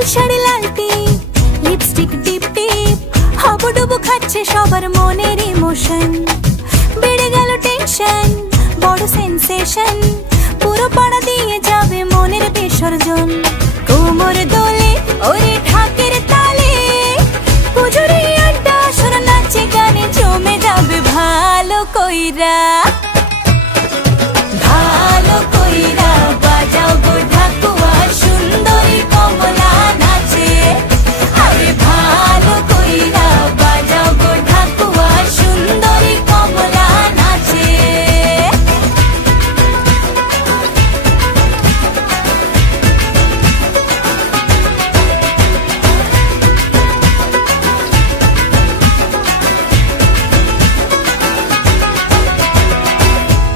লাল শাড়ি লাল টিপ, lipstick টিপ টিপ, হাবুডুবু খাচ্ছে সবার মনের ইমোশন। বেড়ে গেল টেনশন, বড় সেন্সেশন, পুরো পাড়া দিয়ে যাবে মনের বিসর্জন। কোমর দোলে ওরে ঢাকের তালে, পুজোরে আড্ডা আসর নাচে গানে জমে যাবে ভালো কইরা। ভালো কইরা বাজাও গো ঢাকুয়া, সুন্দরী কমলা নাচে। আরে ভালো কইরা বাজাও গো ঢাকুয়া, সুন্দরী কমলা নাচে।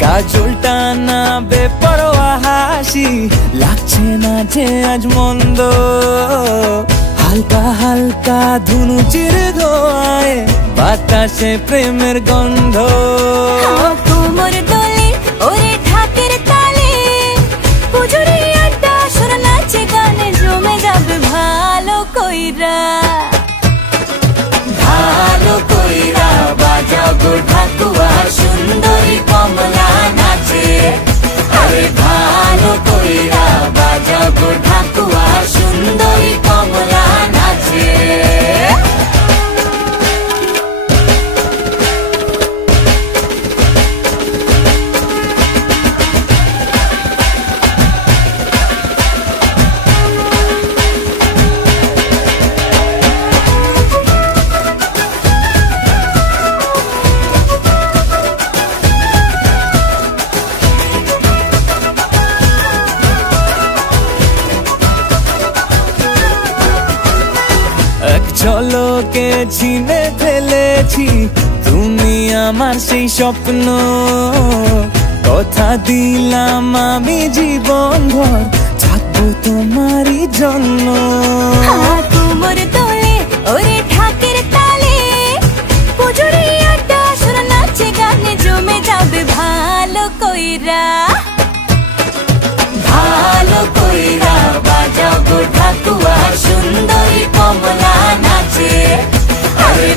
কাজলটা না বেপরোয়া হাসি, লাগছে না যে আজ মন্দ। হালকা হালকা ধুনুচির ধোঁয়ায় বাতাসে প্রেমের গন্ধ। কোমর দোলে ওরে ঢাকের তালে, পুজোরে আড্ডা আসর নাচে গানে জমে যাবে ভালো কইরা। ভালো কইরা বাজাও গো ঢাকুয়া, সুন্দরী কমলা নাচে। আরে ভালো কইরা বাজাও গো ঢাকুয়া, সুন্দরী কমলা নাচে। এক ঝলকে ছিনে ফেলেছি তুমি আমার সেই স্বপ্ন। কথা দিলাম আমি জীবন ভর থাকবো তোমারই জন্য। কোমর দোলে ওরে ঢাকের তালে, পুজোরে আড্ডা আসর নাচে গানে জমে যাবে ভালো কইরা। ভালো কইরা বাজাও গো ঢাকুয়া, সুন্দরী কমলা নাচে। আরে